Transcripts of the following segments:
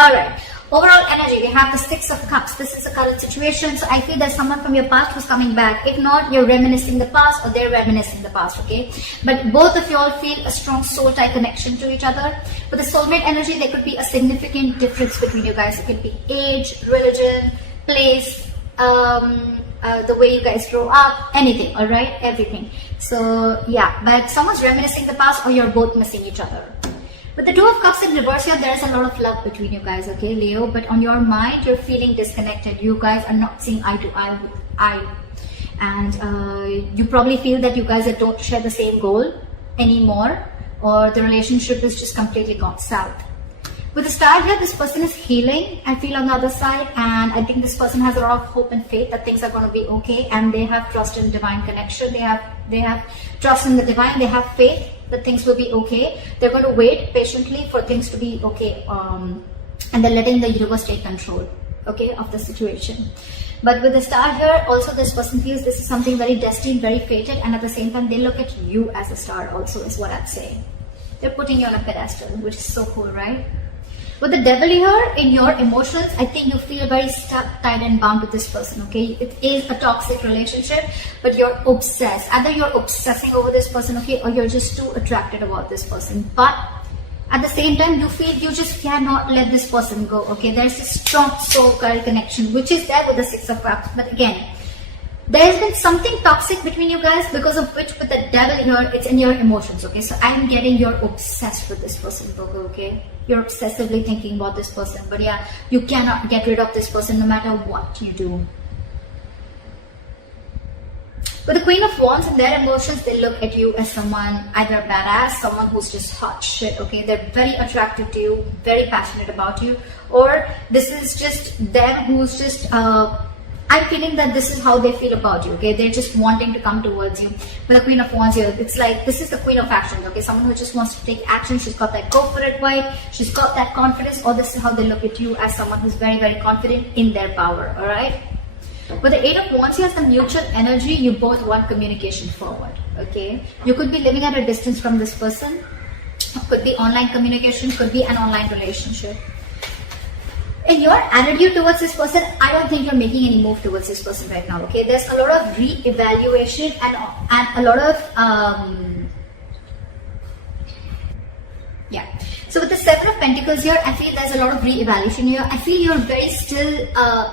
Alright, overall energy, we have the Six of Cups. This is the current situation. So I feel there's someone from your past who's coming back. If not, you're reminiscing the past or they're reminiscing the past, okay? But both of you all feel a strong soul tie connection to each other. With the soulmate energy, there could be a significant difference between you guys. It could be age, religion, place, the way you guys grow up, anything, alright? Everything. So yeah, but someone's reminiscing the past or you're both missing each other. With the Two of Cups in reverse here, there is a lot of love between you guys, okay, Leo? But on your mind, you're feeling disconnected. You guys are not seeing eye to eye. And you probably feel that you guys don't share the same goal anymore, or the relationship is just completely gone south. With the Star here, this person is healing, I feel, on the other side, and I think this person has a lot of hope and faith that things are going to be okay, and they have trust in divine connection. They have trust in the divine. They have faith that things will be okay. They're going to wait patiently for things to be okay, and they're letting the universe take control, okay, of the situation. But with the Star here, also this person feels this is something very destined, very fated, and at the same time they look at you as a star also, is what I'm saying. They're putting you on a pedestal, which is so cool, right? With the Devil here, in your emotions, I think you feel very stuck, tied and bound to this person, okay? It is a toxic relationship, but you're obsessed. Either you're obsessing over this person, okay, or you're just too attracted about this person. But at the same time, you feel you just cannot let this person go, okay? There's a strong soul-girl connection, which is there with the Six of Cups. But again, there's been something toxic between you guys, because of which with the Devil here, it's in your emotions, okay? So I'm getting you're obsessed with this person, Virgo, okay? You're obsessively thinking about this person, but yeah, you cannot get rid of this person no matter what you do. With the Queen of Wands and their emotions, they look at you as someone, either a badass, someone who's just hot shit, okay? They're very attractive to you, very passionate about you, or this is just them who's just, I'm feeling that this is how they feel about you, okay? They're just wanting to come towards you. With the Queen of Wands here, it's like, this is the Queen of Action, okay? Someone who just wants to take action. She's got that go for it vibe. She's got that confidence, or this is how they look at you, as someone who's very, very confident in their power, all right? With the Eight of Wands here, the mutual energy, you both want communication forward, okay? You could be living at a distance from this person. Could be online communication, could be an online relationship. In your attitude towards this person, I don't think you're making any move towards this person right now, okay? There's a lot of re-evaluation and a lot of, yeah. So with the Seven of Pentacles here, I feel there's a lot of re-evaluation here. I feel you're very still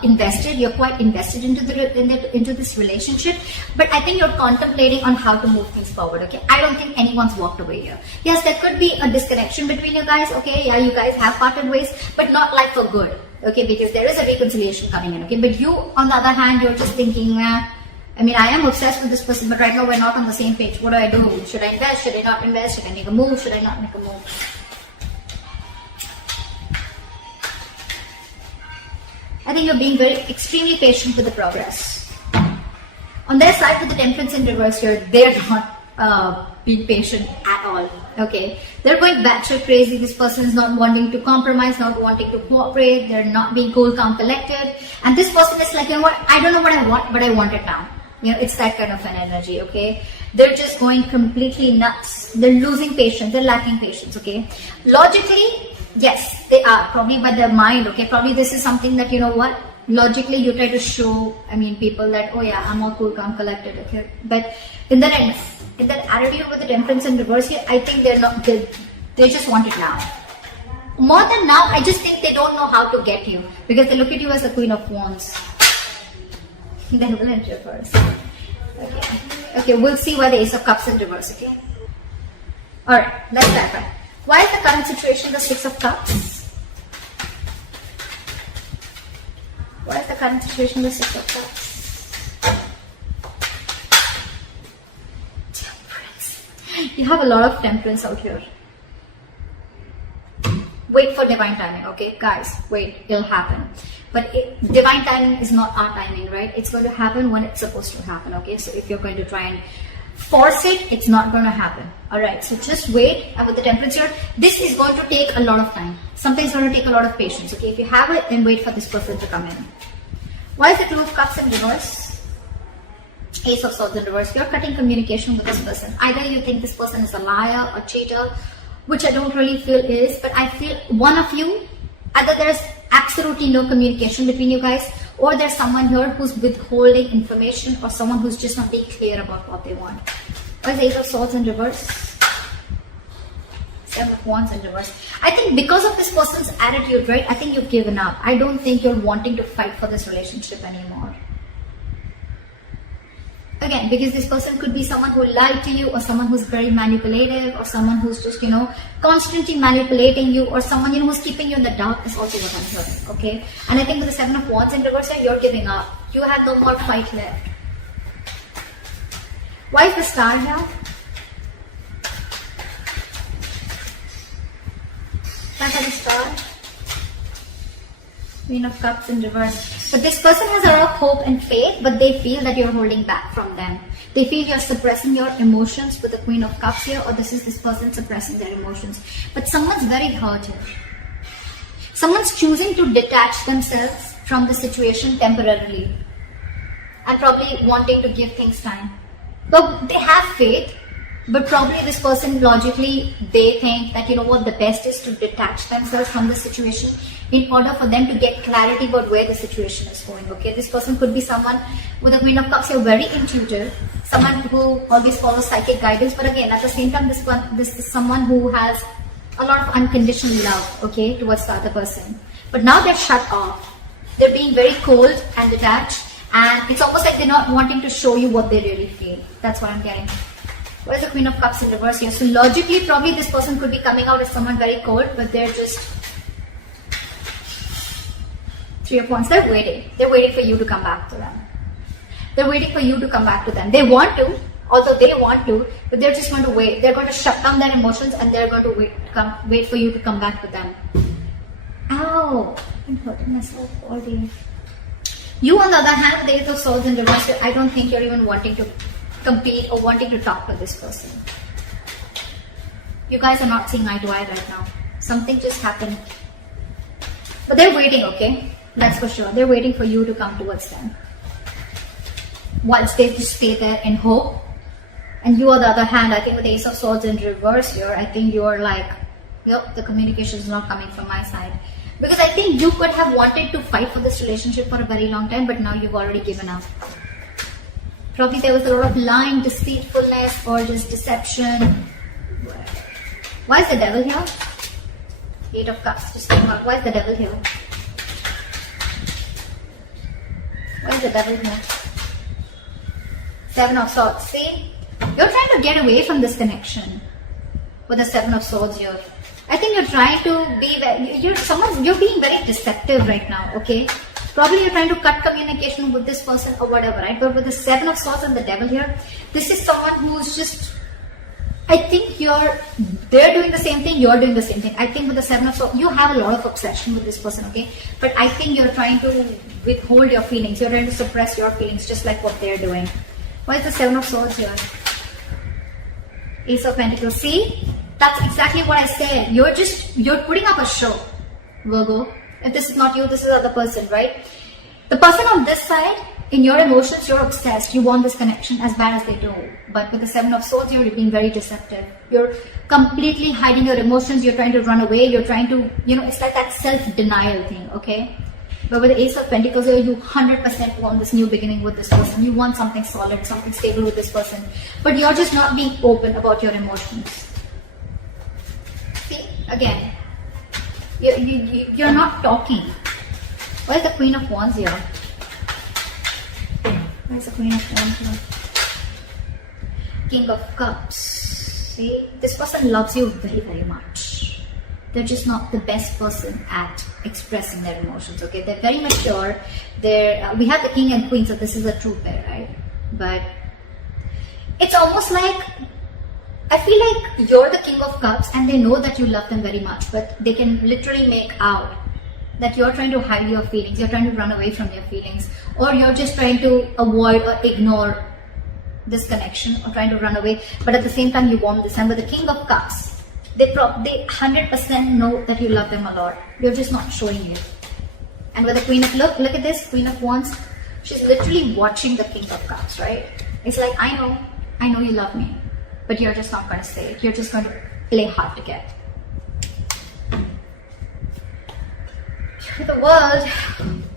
invested. You're quite invested into this relationship, but I think you're contemplating on how to move things forward, okay? I don't think anyone's walked away here. Yes, there could be a disconnection between you guys, okay? Yeah, you guys have parted ways, but not like for good, okay? Because there is a reconciliation coming in, okay? But you, on the other hand, you're just thinking, I mean, I am obsessed with this person, but right now we're not on the same page. What do I do? Should I invest? Should I not invest? Should I make a move? Should I not make a move? I think you're being very extremely patient with the progress. On their side, with the Temperance in reverse here, they're not being patient at all, okay? They're going batshit crazy. This person is not wanting to compromise, not wanting to cooperate. They're not being cool, calm, collected. And this person is like, you know what? I don't know what I want, but I want it now. You know, it's that kind of an energy, okay? They're just going completely nuts. They're losing patience. They're lacking patience, okay? Logically, yes, they are. Probably by their mind, okay? Probably this is something that, you know what? Logically, you try to show, I mean, people that, oh yeah, I'm all cool, calm, collected, okay? But in that attitude with the Temperance in reverse here, I think they're not, they just want it now. More than now, I just think they don't know how to get you, because they look at you as the Queen of Wands. Then we'll enter first. Okay. Okay, we'll see why the Ace of Cups in reverse, okay? Alright, let's clarify. Why is the current situation the Six of Cups? Why is the current situation the Six of Cups? Temperance. You have a lot of temperance out here. Wait for divine timing, okay? Guys, wait, it'll happen. But divine timing is not our timing, right? It's going to happen when it's supposed to happen, okay? So if you're going to try and force it, it's not going to happen. Alright, so just wait. And with the Temperance here, this is going to take a lot of time. Something's going to take a lot of patience, okay? If you have it, then wait for this person to come in. Why is the Two of Cups in reverse? Ace of Swords in reverse. You're cutting communication with this person. Either you think this person is a liar, a cheater, which I don't really feel is, but I feel one of you Either there's absolutely no communication between you guys, or there's someone here who's withholding information, or someone who's just not being clear about what they want. What is the Ace of Swords in reverse? 7 of Wands in reverse. I think because of this person's attitude, right, I think you've given up. I don't think you're wanting to fight for this relationship anymore. Again, because this person could be someone who lied to you, or someone who's very manipulative, or someone who's just, constantly manipulating you, or someone, who's keeping you in the dark is also what I'm hearing, okay? And I think with the 7 of Wands in reverse, you're giving up. You have no more fight left. Why is the Star here? Why for the Star? Queen of Cups in reverse. But this person has a lot of hope and faith, but they feel that you're holding back from them. They feel you're suppressing your emotions with the Queen of Cups here, or this is this person suppressing their emotions. But someone's very hurt here. Someone's choosing to detach themselves from the situation temporarily, and probably wanting to give things time. But they have faith, but probably this person logically, they think that, the best is to detach themselves from the situation in order for them to get clarity about where the situation is going, okay? This person could be someone with the Queen of Cups here, very intuitive, someone who always follows psychic guidance, but again, at the same time, this is someone who has a lot of unconditional love, okay, towards the other person. But now they're shut off. They're being very cold and detached, and it's almost like they're not wanting to show you what they really feel. That's what I'm getting. Where's the Queen of Cups in reverse here? So logically, probably this person could be coming out as someone very cold, but they're just 3 of Wands. They're waiting. They're waiting for you to come back to them. They're waiting for you to come back to them. They want to, although they want to, but they're just going to wait. They're going to shut down their emotions, and they're going to wait for you to come back to them. Ow! I'm hurting myself all day. You, on the other hand, with the Ace of Swords in reverse, I don't think you're even wanting to compete or wanting to talk to this person. You guys are not seeing eye to eye right now. Something just happened. But they're waiting, okay? That's for sure. They're waiting for you to come towards them. Once they just stay there in hope. And you, on the other hand, I think with the Ace of Swords in reverse here, I think you're like, yep, the communication is not coming from my side. Because I think you could have wanted to fight for this relationship for a very long time, but now you've already given up. Probably there was a lot of lying, deceitfulness, or just deception. Why is the Devil here? 8 of Cups just came out. Why is the Devil here? Why is the Devil here? 7 of Swords. See? You're trying to get away from this connection with the 7 of Swords here. I think you're trying to be you're being very deceptive right now, okay? Probably you're trying to cut communication with this person or whatever, right? But with the 7 of Swords and the Devil here, this is someone who's just, I think they're doing the same thing, you're doing the same thing. I think with the 7 of Swords, you have a lot of obsession with this person, okay? But I think you're trying to withhold your feelings. You're trying to suppress your feelings, just like what they're doing. Why is the 7 of Swords here? Ace of Pentacles. See? That's exactly what I said. You're putting up a show, Virgo. If this is not you, this is the other person, right? The person on this side, in your emotions, you're obsessed. You want this connection as bad as they do. But with the 7 of Swords, you're being very deceptive. You're completely hiding your emotions. You're trying to run away. You're trying to, it's like that self-denial thing, okay? But with the Ace of Pentacles, you 100% want this new beginning with this person. You want something solid, something stable with this person. But you're just not being open about your emotions. See, again, you're not talking. Why is the Queen of Wands here? Why is the Queen of Wands here? King of Cups. See, this person loves you very, very much. They're just not the best person at expressing their emotions, okay? They're very mature. We have the King and Queen, so this is a true pair, right? But it's almost like, I feel like you're the King of Cups and they know that you love them very much, but they can literally make out that you're trying to hide your feelings, you're trying to run away from your feelings, or you're just trying to avoid or ignore this connection or trying to run away, but at the same time you want this. And with the King of Cups, they 100% know that you love them a lot. You're just not showing it. And with the Queen of, look at this, Queen of Wands, she's literally watching the King of Cups, right? It's like, I know you love me, but you're just not going to say it. You're just going to play hard to get. The world,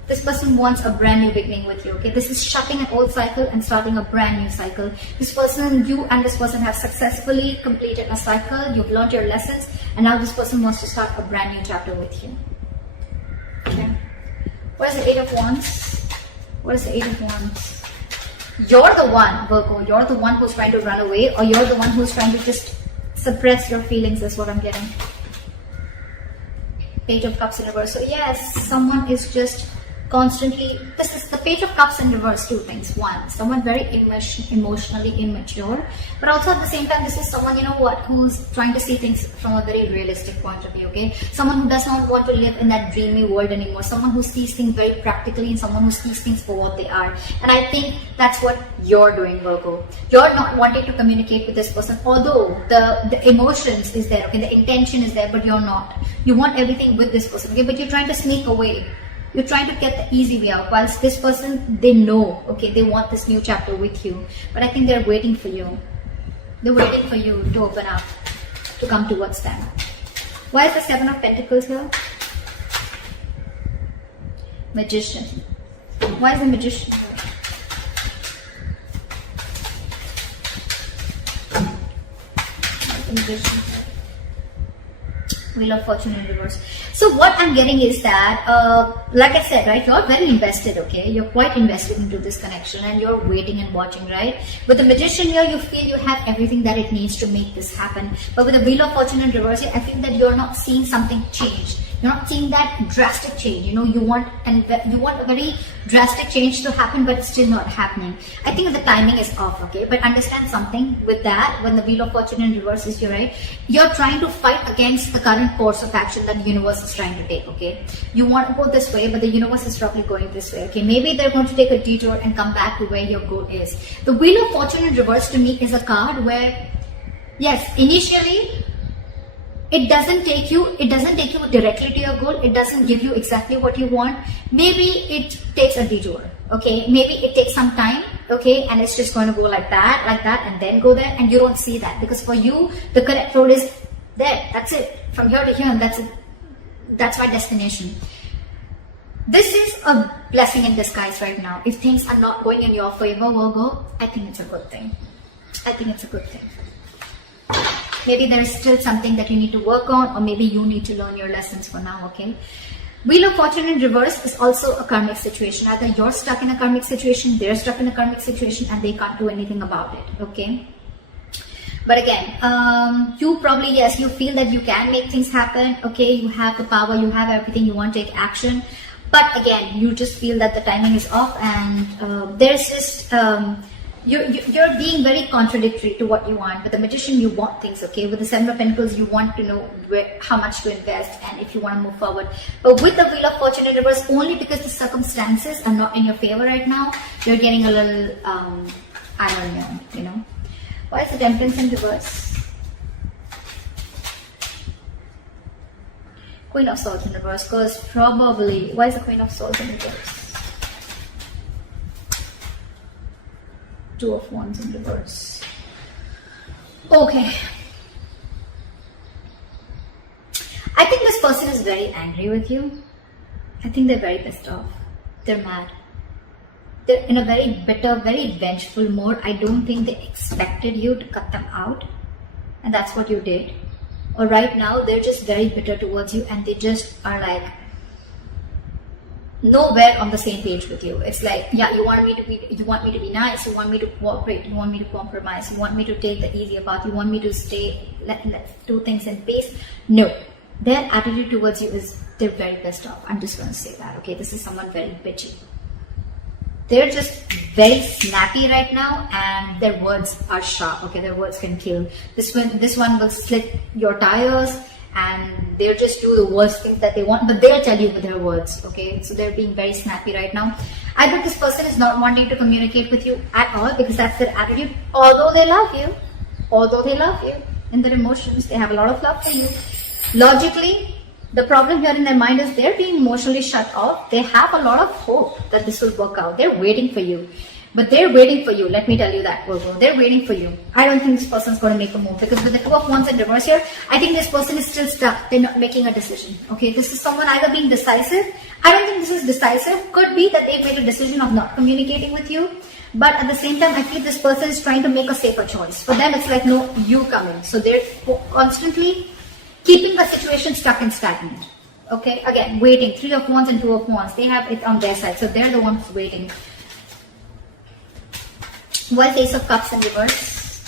this person wants a brand new beginning with you, okay? This is shutting an old cycle and starting a brand new cycle. This person, you and this person have successfully completed a cycle. You've learned your lessons, and now this person wants to start a brand new chapter with you. Okay. What is the Eight of Wands? What is the Eight of Wands? You're the one, Virgo. You're the one who's trying to run away, or you're the one who's trying to just suppress your feelings, is what I'm getting. Page of Cups in reverse. So yes, someone is just constantly, this is the Page of Cups in reverse. Two things. One, someone very emotionally immature, but also at the same time, this is someone, you know what, who's trying to see things from a very realistic point of view, okay? Someone who does not want to live in that dreamy world anymore. Someone who sees things very practically, and someone who sees things for what they are. And I think that's what you're doing, Virgo. You're not wanting to communicate with this person, although the emotions is there, okay? The intention is there, but you're not. You want everything with this person, okay? But you're trying to sneak away. You're trying to get the easy way out, whilst this person, they know, okay, they want this new chapter with you. But I think they're waiting for you. They're waiting for you to open up, to come towards them. Why is the Seven of Pentacles here? Magician. Why is the Magician here? Why is the Magician here? Wheel of Fortune in reverse. So what I'm getting is that, like I said, right, you're very invested, okay? You're quite invested into this connection, and you're waiting and watching, right? With the Magician here, you feel you have everything that it needs to make this happen. But with the Wheel of Fortune in reverse, I feel that you're not seeing something change. You're not seeing that drastic change. You know, you want a very drastic change to happen, but it's still not happening. I think the timing is off, okay? But understand something with that, when the Wheel of Fortune in reverse is here, right? You're trying to fight against the current course of action that the universe is trying to take, okay? You want to go this way, but the universe is probably going this way, okay? Maybe they're going to take a detour and come back to where your goal is. The Wheel of Fortune in reverse to me is a card where, yes, initially, it doesn't take you directly to your goal. It doesn't give you exactly what you want. Maybe it takes a detour, okay? Maybe it takes some time, okay? And it's just going to go like that, and then go there, and you don't see that. Because for you, the correct road is there. That's it. From here to here, and that's it. That's my destination. This is a blessing in disguise right now. If things are not going in your favor, Virgo, I think it's a good thing. I think it's a good thing. Maybe there is still something that you need to work on, or maybe you need to learn your lessons for now, okay? Wheel of Fortune in reverse is also a karmic situation. Either you're stuck in a karmic situation, they're stuck in a karmic situation, and they can't do anything about it, okay? But again, you probably, yes, you feel that you can make things happen, okay? You have the power, you have everything, you want to take action. But again, you just feel that the timing is off, and there's just... You're being very contradictory to what you want. With the Magician, you want things, okay? With the Seven of Pentacles, you want to know how much to invest and if you want to move forward. But with the Wheel of Fortune in reverse, only because the circumstances are not in your favor right now, you're getting a little, I don't know, you know. Why is the Temperance in reverse? Queen of Swords in reverse, because probably, why is the Queen of Swords in reverse? Two of Wands in reverse. Okay. I think this person is very angry with you. I think they're very pissed off. They're mad. They're in a very bitter, very vengeful mode. I don't think they expected you to cut them out. And that's what you did. Or right now, they're just very bitter towards you, and they just are like, nowhere on the same page with you. It's like, yeah, you want me to be nice, you want me to cooperate, you want me to compromise, you want me to take the easier path, you want me to let's do things in peace. No, their attitude towards you is they're very pissed off. I'm just going to say that, okay? This is someone very bitchy. They're just very snappy right now, and their words are sharp, okay? Their words can kill. This one will slit your tires, and they'll just do the worst things that they want, but they'll tell you with their words, okay? So they're being very snappy right now. Either this person is not wanting to communicate with you at all because that's their attitude, although they love you in their emotions, they have a lot of love for you. Logically, the problem here in their mind is they're being emotionally shut off. They have a lot of hope that this will work out. They're waiting for you. But they're waiting for you. Let me tell you that, Virgo. They're waiting for you. I don't think this person's going to make a move, because with the Two of Wands in reverse here, I think this person is still stuck. They're not making a decision. Okay, this is someone either being decisive. I don't think this is decisive. Could be that they've made a decision of not communicating with you. But at the same time, I feel this person is trying to make a safer choice. For them, it's like, no, you come in. So they're constantly keeping the situation stuck and stagnant. Okay, again, waiting. Three of Wands and Two of Wands. They have it on their side. So they're the ones waiting. White Ace of Cups in reverse.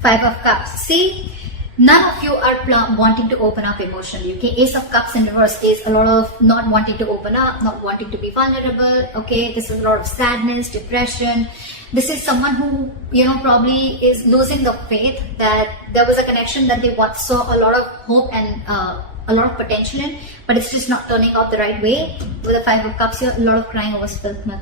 Five of Cups. See, none of you are wanting to open up emotionally. Okay, Ace of Cups in reverse is a lot of not wanting to open up, not wanting to be vulnerable. Okay, this is a lot of sadness, depression. This is someone who, you know, probably is losing the faith that there was a connection that they once saw a lot of hope and a lot of potential in, but it's just not turning out the right way. With the Five of Cups here, a lot of crying over spilt milk.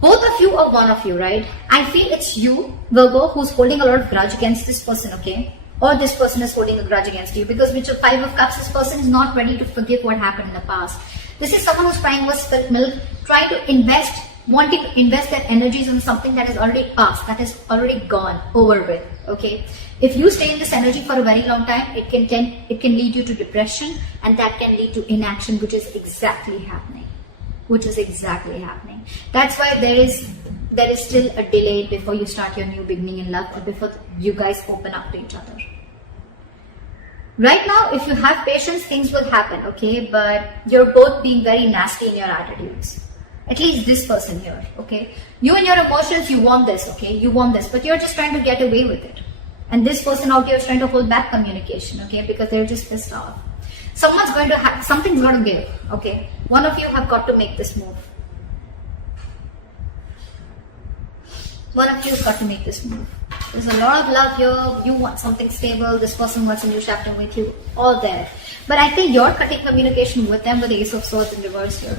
Both of you or one of you, right? I feel it's you, Virgo, who's holding a lot of grudge against this person, okay? Or this person is holding a grudge against you, because with your Five of Cups, this person is not ready to forgive what happened in the past. This is someone who's crying over spilt milk, trying to invest, wanting to invest their energies on something that is already past, that is already gone, over with, okay? If you stay in this energy for a very long time, it can lead you to depression, and that can lead to inaction, which is exactly happening. That's why there is still a delay before you start your new beginning in love, or before you guys open up to each other. Right now, if you have patience, things will happen, okay? But you're both being very nasty in your attitudes. At least this person here, okay? You and your emotions, you want this, okay? You want this, but you're just trying to get away with it. And this person out here is trying to hold back communication, okay? Because they're just pissed off. Someone's going to have, something's going to give, okay? One of you have got to make this move. One of you has got to make this move. There's a lot of love here. You want something stable. This person wants a new chapter with you. All there. But I think you're cutting communication with them with the Ace of Swords in reverse here.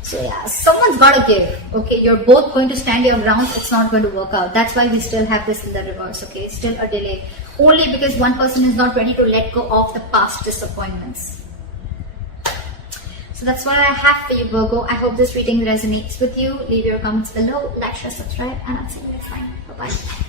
So yeah, someone's got to give, okay? You're both going to stand your ground. It's not going to work out. That's why we still have this in the reverse, okay? Still a delay. Only because one person is not ready to let go of the past disappointments. So that's what I have for you, Virgo. I hope this reading resonates with you. Leave your comments below, like, share, subscribe, and I'll see you next time. Bye-bye.